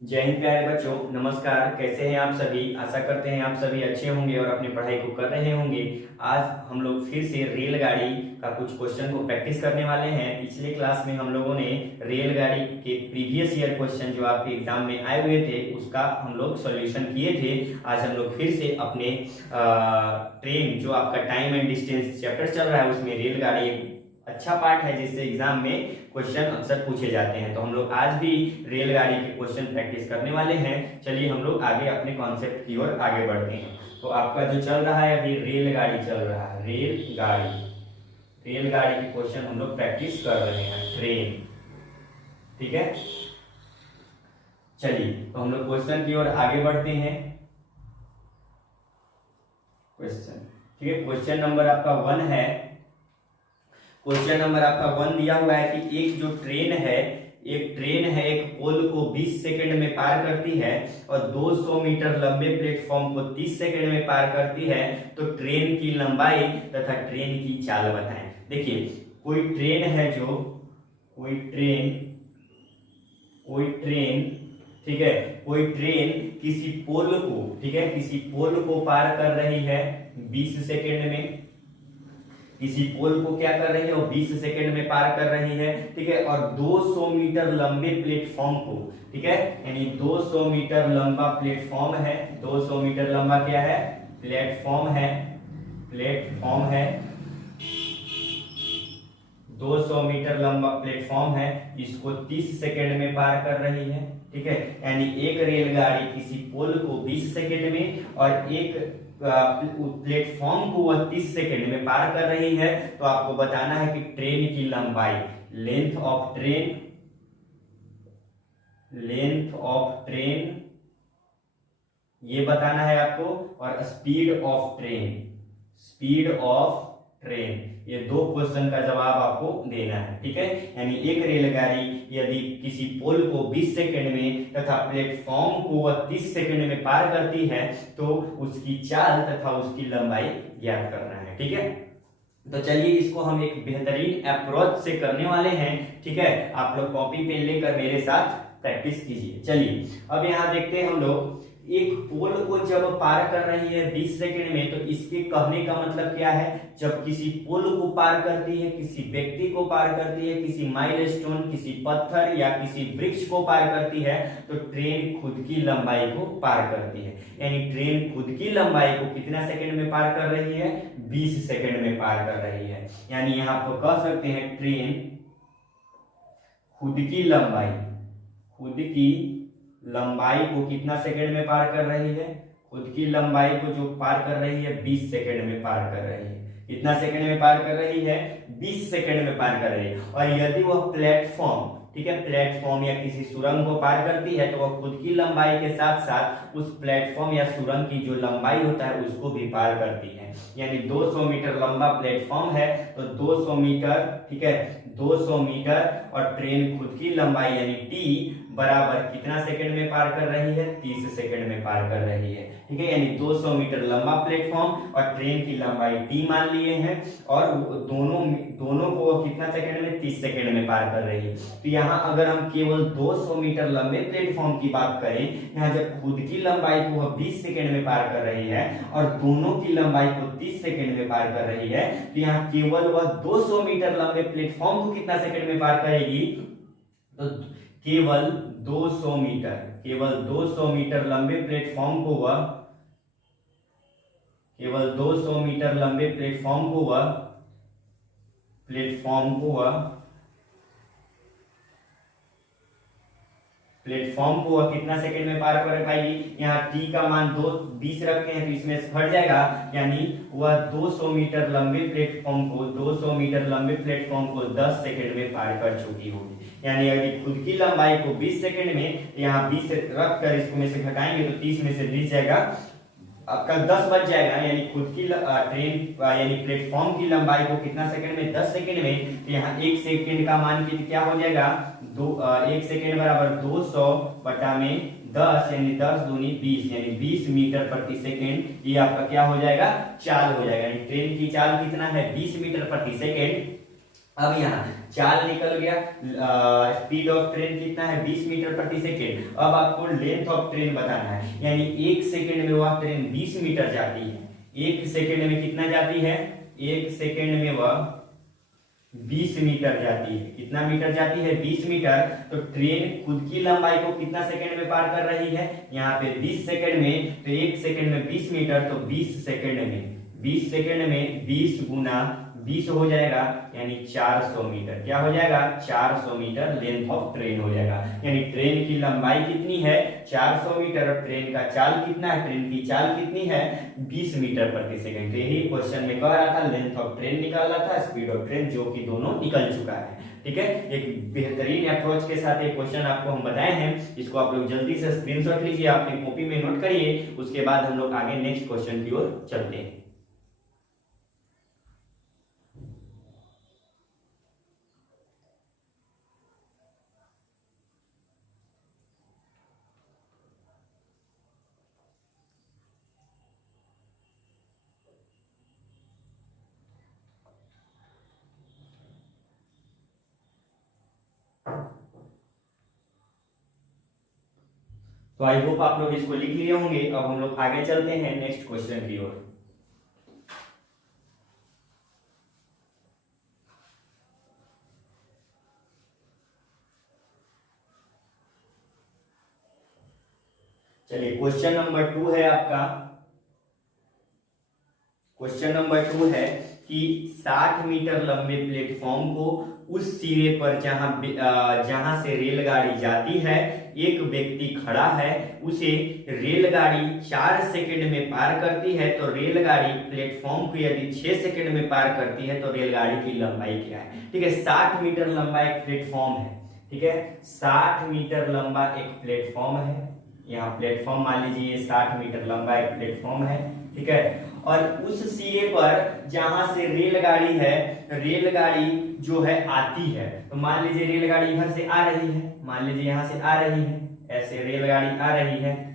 जय हिंद प्यारे बच्चों, नमस्कार। कैसे हैं आप सभी? आशा करते हैं आप सभी अच्छे होंगे और अपनी पढ़ाई को कर रहे होंगे। आज हम लोग फिर से रेलगाड़ी का कुछ क्वेश्चन को प्रैक्टिस करने वाले हैं। पिछले क्लास में हम लोगों ने रेलगाड़ी के प्रीवियस ईयर क्वेश्चन जो आपके एग्जाम में आए हुए थे उसका हम लोग सॉल्यूशन किए थे। आज हम लोग फिर से अपने ट्रेन जो आपका टाइम एंड डिस्टेंस चैप्टर चल रहा है उसमें रेलगाड़ी एक अच्छा पार्ट है जिससे एग्जाम में क्वेश्चन अक्सर पूछे जाते हैं। तो हम लोग आज भी रेलगाड़ी के क्वेश्चन प्रैक्टिस करने वाले हैं। चलिए हम लोग आगे अपने कॉन्सेप्ट की ओर आगे बढ़ते हैं। तो आपका जो चल रहा है अभी रेलगाड़ी चल रहा है। रेलगाड़ी के क्वेश्चन हम लोग प्रैक्टिस कर रहे हैं। ट्रेन, ठीक है। चलिए तो हम लोग क्वेश्चन की ओर आगे बढ़ते हैं। क्वेश्चन, ठीक है। क्वेश्चन नंबर आपका 1 है। क्वेश्चन नंबर आपका 1 दिया हुआ है कि एक ट्रेन है एक पोल को 20 सेकंड में पार करती है और 200 मीटर लंबे प्लेटफॉर्म को 30 सेकंड में पार करती है। तो ट्रेन की लंबाई तथा ट्रेन की चाल बताएं। देखिए, कोई ट्रेन, ठीक है, कोई ट्रेन किसी पोल को, ठीक है, किसी पोल को पार कर रही है 20 सेकंड में। किसी पोल को क्या कर रही है? वो 20 सेकंड में पार कर रही है, ठीक है। और 200 मीटर लंबे प्लेटफॉर्म को, ठीक है, यानी 200 मीटर लंबा प्लेटफॉर्म है। 200 मीटर लंबा क्या है? प्लेटफॉर्म है। 200 मीटर लंबा प्लेटफॉर्म है, इसको 30 सेकंड में पार कर रही है, ठीक है। यानी एक रेलगाड़ी किसी पोल को 20 सेकंड में और एक प्लेटफॉर्म को वह 30 सेकंड में पार कर रही है। तो आपको बताना है कि ट्रेन की लंबाई, लेंथ ऑफ ट्रेन ये बताना है आपको, और स्पीड ऑफ ट्रेन, ये दो क्वेश्चन का जवाब आपको देना है, ठीक है। यानी एक रेलगाड़ी यदि किसी पोल को 20 सेकंड में तथा प्लेटफॉर्म को वह 30 सेकंड में पार करती है तो उसकी चाल तथा उसकी लंबाई ज्ञात करना है, ठीक है। तो चलिए इसको हम एक बेहतरीन अप्रोच से करने वाले हैं, ठीक है। आप लोग कॉपी पेन लेकर मेरे साथ प्रैक्टिस कीजिए। चलिए अब यहाँ देखते हैं हम लोग, एक पोल को जब पार कर रही है 20 सेकंड में, तो इसके कहने का मतलब क्या है? जब किसी पोल को पार करती है, किसी व्यक्ति को पार करती है, किसी माइलस्टोन, किसी पत्थर या किसी वृक्ष को पार करती है, तो ट्रेन खुद की लंबाई को पार करती है। यानी ट्रेन खुद की लंबाई को कितना सेकंड में पार कर रही है? 20 सेकंड में पार कर रही है। यानी यहां पर कह सकते हैं ट्रेन खुद की लंबाई को कितना सेकंड में पार कर रही है? खुद की लंबाई को जो पार कर रही है 20 सेकंड में पार कर रही है। कितना सेकंड में पार कर रही है? 20 सेकंड में पार कर रही है। और यदि वह प्लेटफॉर्म, ठीक है, प्लेटफॉर्म या किसी सुरंग को पार करती है तो वह खुद की लंबाई के साथ साथ उस प्लेटफॉर्म या सुरंग की जो लंबाई होता है उसको भी पार करती है। यानी 200 मीटर लंबा प्लेटफॉर्म है तो 200 मीटर, ठीक है, 200 मीटर और ट्रेन खुद की लंबाई यानी टी बराबर कितना सेकंड में पार कर रही है? 30 सेकंड में पार कर रही है, ठीक है। यानी 200 मीटर लंबा प्लेटफॉर्म और ट्रेन की लंबाई टी मान लिए हैं और दोनों को कितना सेकंड में? 30 सेकंड में पार कर रही है। तो यहाँ अगर हम केवल 200 मीटर लंबे प्लेटफॉर्म की बात करें, यहाँ जब खुद की लंबाई को वह 20 सेकंड में पार कर रही है और दोनों की लंबाई को 30 सेकंड में पार कर रही है, तो यहाँ केवल वह 200 मीटर लंबे प्लेटफॉर्म को कितना सेकंड में पार करेगी? तो केवल 200 मीटर लंबे प्लेटफॉर्म को वह कितना सेकंड में पार कर पाएगी? यहाँ टी का मान 20 रखते हैं तो इसमें से हट जाएगा। यानी वह 200 मीटर लंबे प्लेटफॉर्म को 10 सेकंड में पार कर चुकी होगी। यानी यदि खुद की लंबाई को 20 सेकंड में, यहाँ 20 रख कर इसको में से घटाएंगे तो 30 में से 20 जाएगा, आपका 10 बच जाएगा। यानी खुद की ट्रेन यानी प्लेटफॉर्म की लंबाई को कितना सेकंड में? 10 सेकंड में। तो यहाँ 1 सेकंड का मान क्या हो जाएगा? 1 सेकंड बराबर 200 बटा में 10 यानी 10 दूनी 20 यानी 20 मीटर प्रति सेकंड। ये आपका क्या हो जाएगा? चाल हो जाएगा। यानी ट्रेन की चाल कितना है? 20 मीटर प्रति सेकंड। अब यहाँ चाल निकल गया, स्पीड ऑफ ट्रेन कितना है 20 मीटर प्रति सेकेंड। अब आपको लेंथ ऑफ ट्रेन बताना है, यानी 1 सेकेंड में वह ट्रेन 20 मीटर जाती है। 1 सेकेंड में कितना जाती है, 1 सेकेंड में वह 20 मीटर जाती है। कितना मीटर जाती है, 20 मीटर। तो ट्रेन खुद की लंबाई को कितना सेकंड में पार कर रही है, यहाँ पे 20 सेकंड में, तो 1 सेकंड में 20 मीटर, तो 20 सेकंड में 20 सेकंड में 20 गुना 20 हो जाएगा, यानी 400 मीटर। क्या हो जाएगा, 400 मीटर लेंथ ऑफ ट्रेन हो जाएगा। यानी ट्रेन की लंबाई कितनी है, 400 मीटर, और ट्रेन का चाल कितना है, ट्रेन की चाल कितनी है, 20 मीटर प्रति सेकंड। यही क्वेश्चन में कह रहा था, लेंथ ऑफ ट्रेन निकाल रहा था, स्पीड ऑफ ट्रेन, जो कि दोनों निकल चुका है। ठीक है, एक बेहतरीन अप्रोच के साथ एक क्वेश्चन आपको हम बताए हैं, इसको आप लोग जल्दी से स्क्रीनशॉट लीजिए, अपनी कॉपी में नोट करिए, उसके बाद हम लोग आगे नेक्स्ट क्वेश्चन की ओर चलते हैं। तो आई होप आप लोग इसको लिख लिए होंगे। अब हम लोग आगे चलते हैं नेक्स्ट क्वेश्चन की ओर। चलिए, क्वेश्चन नंबर 2 है आपका। क्वेश्चन नंबर 2 है कि 60 मीटर लंबे प्लेटफॉर्म को उस सिरे पर जहां से रेलगाड़ी जाती है एक व्यक्ति खड़ा है, उसे रेलगाड़ी 4 सेकंड में पार करती है, तो रेलगाड़ी प्लेटफॉर्म को यदि 6 सेकंड में पार करती है तो रेलगाड़ी की लंबाई क्या है। ठीक है, 60 मीटर लंबा एक प्लेटफॉर्म है। ठीक है, 60 मीटर लंबा एक प्लेटफॉर्म है। यहाँ प्लेटफॉर्म मान लीजिए 60 मीटर लंबा एक प्लेटफॉर्म है। ठीक है, और उस सिरे पर जहां से रेलगाड़ी है, रेलगाड़ी जो है आती है, तो मान लीजिए रेलगाड़ी इधर से आ रही है, मान लीजिए यहां से आ रही है, ऐसे रेलगाड़ी आ रही है,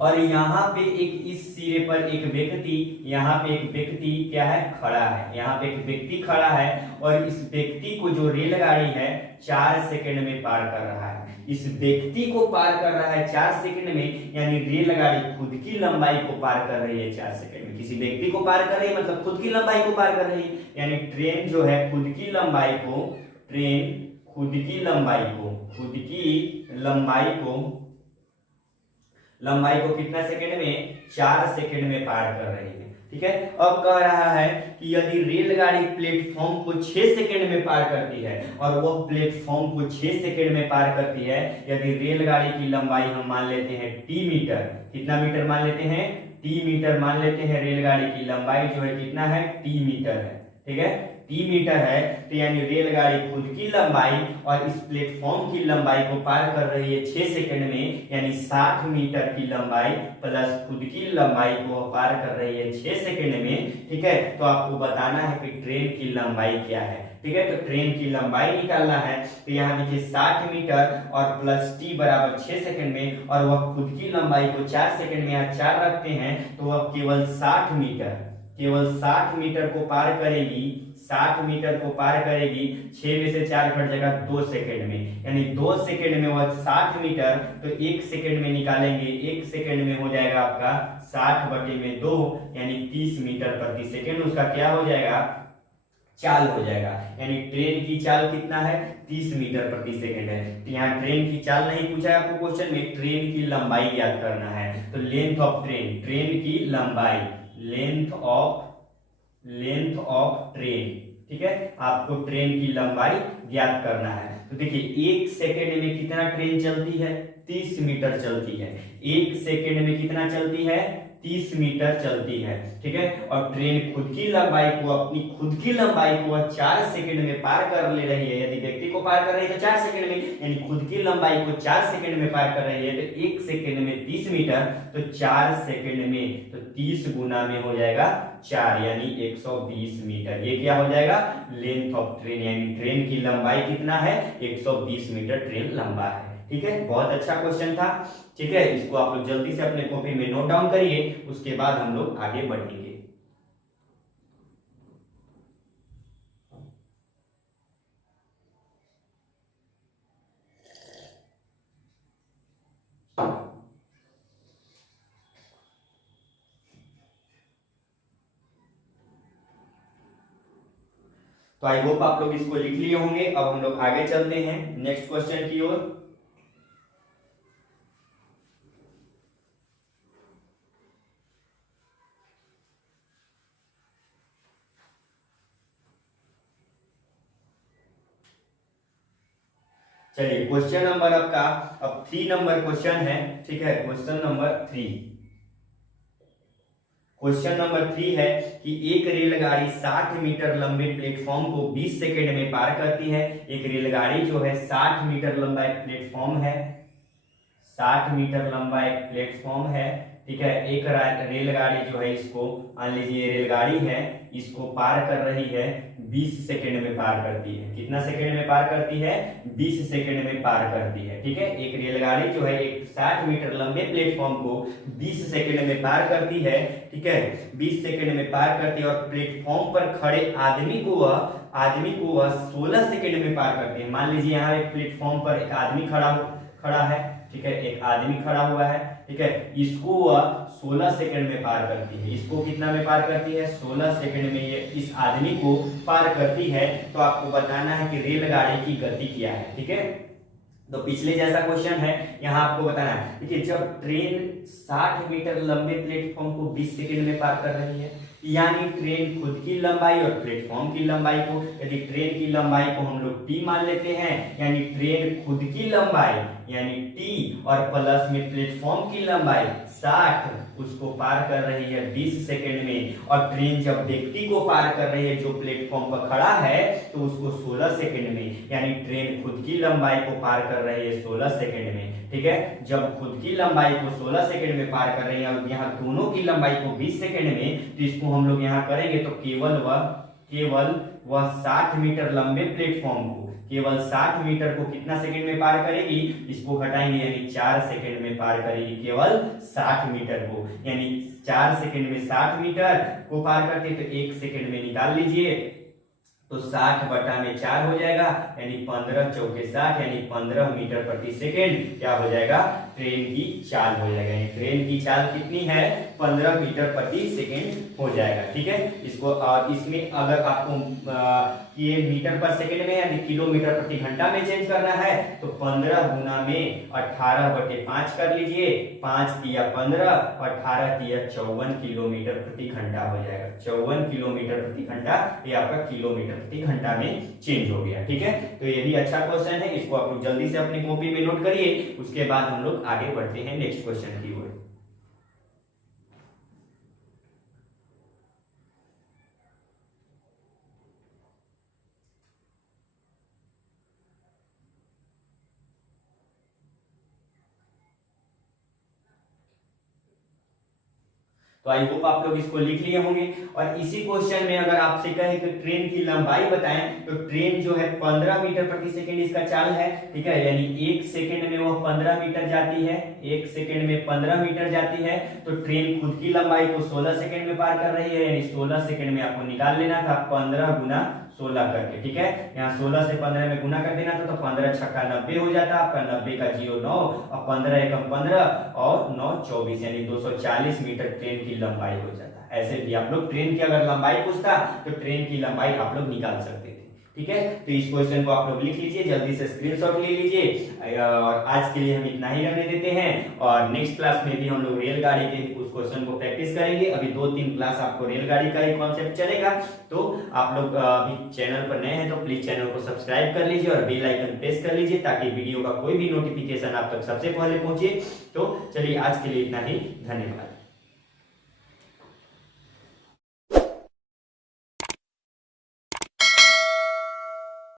और यहाँ पे एक इस सिरे पर एक व्यक्ति, यहाँ पे एक व्यक्ति क्या है, खड़ा है। यहाँ पे एक व्यक्ति खड़ा है और इस व्यक्ति को जो रेलगाड़ी है 4 सेकंड में पार कर रहा है। इस व्यक्ति को पार कर रहा है 4 सेकंड में, यानी रेलगाड़ी खुद की लंबाई को पार कर रही है 4 सेकंड में। किसी व्यक्ति को पार कर रही है मतलब खुद की लंबाई को पार कर रही है, यानी ट्रेन जो है खुद की लंबाई को, ट्रेन खुद की लंबाई को, खुद की लंबाई को कितना सेकंड में, 4 सेकंड में पार कर रही है। ठीक है, अब कह रहा है कि यदि रेलगाड़ी प्लेटफॉर्म को 6 सेकंड में पार करती है, और वह प्लेटफॉर्म को 6 सेकंड में पार करती है, यदि रेलगाड़ी की लंबाई हम मान लेते हैं टी मीटर, कितना मीटर मान लेते हैं, टी मीटर मान लेते हैं, रेलगाड़ी की लंबाई जो है कितना है, टी मीटर है। ठीक है, टी मीटर है, तो यानी रेलगाड़ी खुद की लंबाई और इस प्लेटफॉर्म की लंबाई को पार कर रही है 6 सेकंड में, यानी 60 मीटर की लंबाई प्लस खुद की लंबाई को पार कर रही है 6 सेकंड में। ठीक है, तो आपको बताना है कि ट्रेन की लंबाई क्या है। ठीक है, तो ट्रेन की लंबाई निकालना है, तो यहाँ देखिए 60 मीटर और प्लस टी बराबर 6 सेकंड में, और वह खुद की लंबाई को 4 सेकंड में यहाँ 4 रखते हैं, तो वह केवल 60 मीटर को पार करेगी, 60 मीटर को पार करेगी, 6 में से 4 कट जाएगा 2 सेकंड में, यानी 2 सेकंड में वह 60 मीटर, तो 1 सेकंड में निकालेंगे, 1 सेकंड में हो जाएगा आपका 60/2, यानी 30 मीटर प्रति सेकंड उसका क्या हो जाएगा, चाल हो जाएगा। यानी ट्रेन की चाल कितना है, 30 मीटर प्रति सेकंड है। तो यहाँ ट्रेन की चाल नहीं पूछा है आपको क्वेश्चन में, ट्रेन की लंबाई ज्ञात करना है। तो लेंथ ऑफ ट्रेन, ट्रेन की लंबाई, लेंथ ऑफ ट्रेन। ठीक है, आपको ट्रेन की लंबाई ज्ञात करना है। तो देखिए 1 सेकंड में कितना ट्रेन चलती है, 30 मीटर चलती है। 1 सेकंड में कितना चलती है, 30 मीटर चलती है। ठीक है, और ट्रेन खुद की लंबाई को, अपनी खुद की लंबाई को 4 सेकंड में पार कर ले रही है। यदि व्यक्ति को पार कर रही है तो 4 सेकंड में, यानी खुद की लंबाई को 4 सेकंड में पार कर रही है, तो 1 सेकंड में 30 मीटर, तो 4 सेकंड में तो 30 गुना में हो जाएगा 4, यानी 120 मीटर। ये क्या हो जाएगा, लेंथ ऑफ ट्रेन, यानी ट्रेन की लंबाई कितना है, 120 मीटर ट्रेन लंबा है। ठीक है, बहुत अच्छा क्वेश्चन था। ठीक है, इसको आप लोग जल्दी से अपने कॉपी में नोट डाउन करिए, उसके बाद हम लोग आगे बढ़ेंगे। तो आई होप आप लोग इसको लिख लिए होंगे। अब हम लोग आगे चलते हैं नेक्स्ट क्वेश्चन की ओर। चलिए क्वेश्चन नंबर आपका अब 3 नंबर क्वेश्चन है, ठीक है। क्वेश्चन नंबर 3, क्वेश्चन नंबर 3 है कि एक रेलगाड़ी 60 मीटर लंबे प्लेटफॉर्म को 20 सेकंड में पार करती है। एक रेलगाड़ी जो है 60 मीटर लंबा एक प्लेटफॉर्म है, 60 मीटर लंबा एक प्लेटफॉर्म है, ठीक है। एक रेलगाड़ी जो है इसको मान लीजिए रेलगाड़ी है, इसको पार कर रही है 20 सेकंड में पार करती है। कितना सेकंड में पार करती है? 20 सेकंड में पार करती है, ठीक है। एक रेलगाड़ी जो है एक 60 मीटर लंबे प्लेटफॉर्म को 20 सेकंड में पार करती है, ठीक है। 20 सेकंड में पार करती है और प्लेटफॉर्म पर खड़े आदमी को वह 16 सेकंड में पार करती है। मान लीजिए यहाँ एक प्लेटफॉर्म पर एक आदमी खड़ा है, ठीक है। एक आदमी खड़ा हुआ है, ठीक है। इसको वह 16 सेकंड में पार करती है। इसको कितना में पार करती है? 16 सेकंड में ये इस आदमी को पार करती है। तो आपको बताना है कि रेलगाड़ी की गति क्या है, ठीक है। तो पिछले जैसा क्वेश्चन है, यहाँ आपको बताना है। देखिए जब ट्रेन 60 मीटर लंबे प्लेटफॉर्म को 20 सेकंड में पार कर रही है, यानी ट्रेन खुद की लंबाई और प्लेटफॉर्म की लंबाई को, यदि ट्रेन की लंबाई को हम लोग टी मान लेते हैं, यानी ट्रेन खुद की लंबाई यानी टी और प्लस में प्लेटफॉर्म की लंबाई 60 उसको पार कर रही है 20 सेकंड में, और ट्रेन जब व्यक्ति को पार कर रही है जो प्लेटफॉर्म पर खड़ा है तो उसको 16 सेकंड में, यानी ट्रेन खुद की लंबाई को पार कर रही है 16 सेकंड में, ठीक है। जब खुद की लंबाई को 16 सेकंड में पार कर रही है और यहाँ दोनों की लंबाई को 20 सेकंड में, तो इसको हम लोग यहाँ करेंगे तो केवल वह 60 मीटर लंबे प्लेटफॉर्म को केवल 60 मीटर को कितना सेकंड में पार करेगी? इसको घटाएंगे यानी 4 सेकंड में पार करेगी केवल 60 मीटर को, यानी 4 सेकंड में 60 मीटर को पार करते तो 1 सेकंड में निकाल लीजिए तो 60 बटा में 4 हो जाएगा, यानी 15 चौके 60, यानी 15 मीटर प्रति सेकंड क्या हो जाएगा? ट्रेन की चाल हो जाएगा। यानी ट्रेन की चाल कितनी है? 15 मीटर प्रति सेकंड हो जाएगा, ठीक है। इसको इसमें अगर आपको ये मीटर पर सेकंड में यानी किलोमीटर प्रति घंटा में चेंज करना है तो 15 गुना में 18/5 कर लीजिए। 5 तिया 15 और 18 तिया 54 किलोमीटर प्रति घंटा हो जाएगा। 54 किलोमीटर प्रति घंटा, ये आपका किलोमीटर प्रति घंटा में चेंज हो गया, ठीक है। तो ये भी अच्छा क्वेश्चन है, इसको आप लोग जल्दी से अपनी कॉपी में नोट करिए। उसके बाद हम लोग आगे बढ़ते हैं नेक्स्ट क्वेश्चन की ओर। तो आई होप आप लोग इसको लिख लिए होंगे। और इसी क्वेश्चन में अगर आपसे कहे कि ट्रेन की लंबाई बताएं तो ट्रेन जो है 15 मीटर प्रति सेकंड इसका चाल है, ठीक है। यानी 1 सेकंड में वो 15 मीटर जाती है, 1 सेकंड में 15 मीटर जाती है। तो ट्रेन खुद की लंबाई को 16 सेकंड में पार कर रही है, यानी 16 सेकंड में आपको निकाल लेना था 15 गुना 16 करके, ठीक है। यहाँ 16 से 15 में गुना कर देना था तो 15 छक्का 90 हो जाता आपका। 90 का 0 9 और 15 एकम 15 और 9 24, यानी 240 मीटर ट्रेन की लंबाई हो जाता। ऐसे भी आप लोग ट्रेन की अगर लंबाई पूछता तो ट्रेन की लंबाई आप लोग निकाल सकते थे, ठीक है। तो इस क्वेश्चन को आप लोग लिख लीजिए, जल्दी से स्क्रीनशॉट ले लीजिए। और आज के लिए हम इतना ही रहने देते हैं, और नेक्स्ट क्लास में भी हम लोग रेलगाड़ी के उस क्वेश्चन को प्रैक्टिस करेंगे। अभी 2-3 क्लास आपको रेलगाड़ी का ही कॉन्सेप्ट चलेगा। तो आप लोग अभी चैनल पर नए हैं तो प्लीज चैनल को सब्सक्राइब कर लीजिए और बेल आइकन प्रेस कर लीजिए ताकि वीडियो का कोई भी नोटिफिकेशन आप तक सबसे पहले पहुंचे। तो चलिए आज के लिए इतना ही, धन्यवाद।